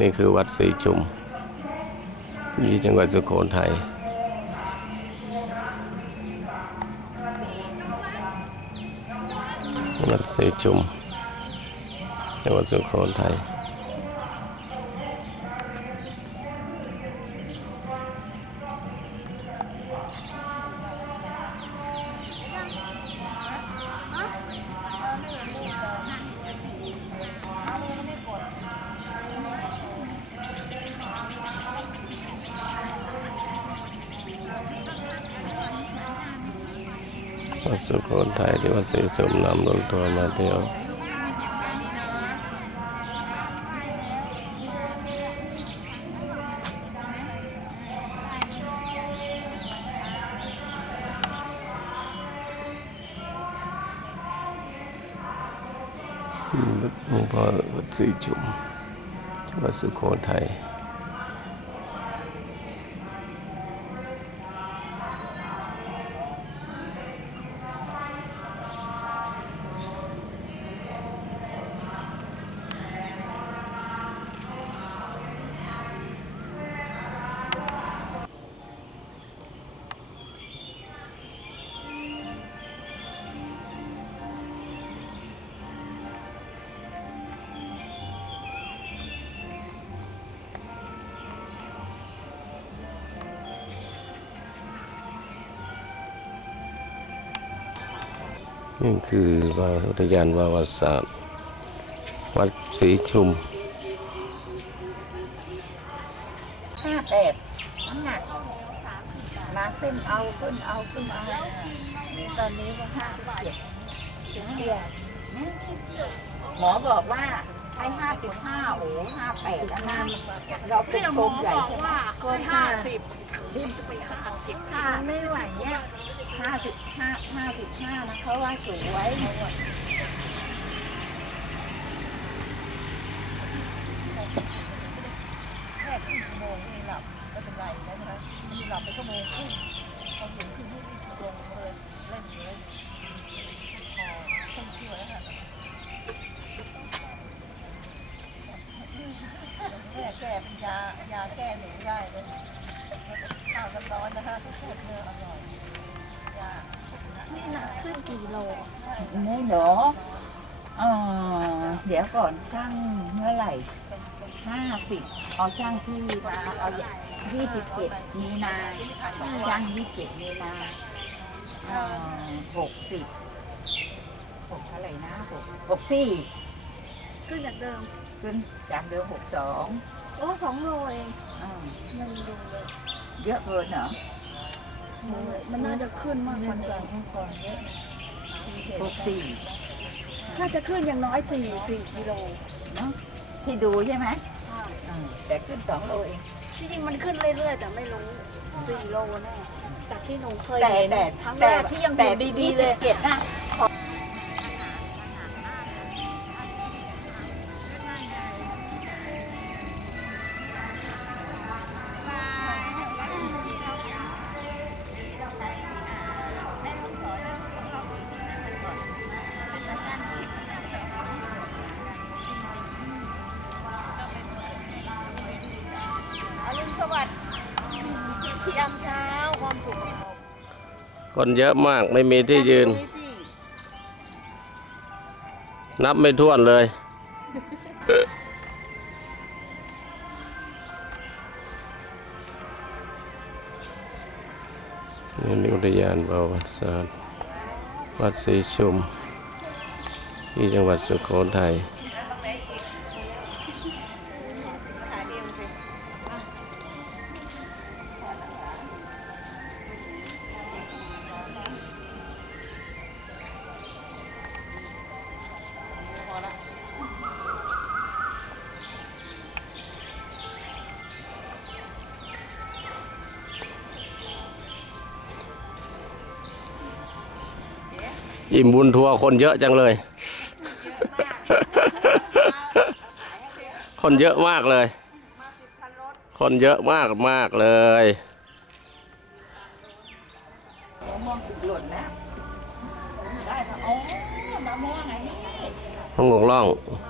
นี่คือวัดศรีชุมที่จังหวัดสุโขทัยวัดศรีชุมจังหวัดสุโขทัย วัดสุโขทัยที่วัดศรีชุมนำรถทัวร์มาเที่ยวหลวงพ่อวัดศรีชุมที่วัดสุโขทัย นี่คือว่าอุทยานวาวาศาสตร์วัดศรีชุมห้าแปดน้ำหนักมาขึ้นเอาขึ้นเอาขึ้นเอาตอนนี้ก็ห้าสิบเจ็ดถึงเดียวหมอบอกว่าให้ห้าสิบห้าโอ้ห้าแปดแล้วนะเราเป็นพี่หโคมอมใหญ่บอกใช่ไหมว่าก็ห้าสิบดินจะไปห้าสิบห้าไม่ไหวเนี่ย ห้าสิบห้าห้าสิบห้านะเขาว่าสวยแค่ครึ่งชั่วโมงนี่หลับไม่เป็นไรใช่ไหมคะมีหลับไปชั่วโมงครึ่งพอถึงขึ้นที่นี่ลงเลยเล่นเลยพอต้องช่วยแล้วค่ะแก้แก้เป็นยายาแก้หนูได้เลยข้าวร้อนนะคะทุกคนเนื้ออร่อย นี่หนักขึ้นกี่โลนี่เหรอเออเดี๋ยวก่อนช่างเมื่อไหร่ห้าสิบเอาช่างที่มาเอายี่สิบเจ็ดมีนาช่างยี่สิบเจ็ดมีนาหกสิบหกเท่าไหร่นะหกหกสี่ขึ้นจากเดิมขึ้นจากเดิมหกสองโอ้สองโลเองอ่าไม่ดูเลยเยอะเกินเหรอ มันน่าจะขึ้นมากกว่านี้หกสี่น่าจะขึ้นอย่างน้อยสี่สี่กิโลเนาะที่ดูใช่ไหมอ่าแต่ขึ้นสองโลเองที่จริงมันขึ้นเรื่อยๆแต่ไม่รู้สี่โลแน่จากที่หนูเคยแต่เห็นแต่ครั้งแรแต่กที่ยังแต่อยู่ดีๆเลยเจ็ดนะ ยามเช้าความสุขที่สุดคนเยอะมากไม่มีที่ยืน นับไม่ถ้วนเลย นี่อุทยานประวัติศาสตร์วัดศรีชุม ที่จังหวัดสุโขทัย อิ่มบุญทัวร์คนเยอะจังเลย คนเยอะมากเลย คนเยอะมากมากเลยมะม่วงสุกหล่นนะได้ปะอ๋อมะม่วงไงนี่ห้องหลวงล่องมะม่วง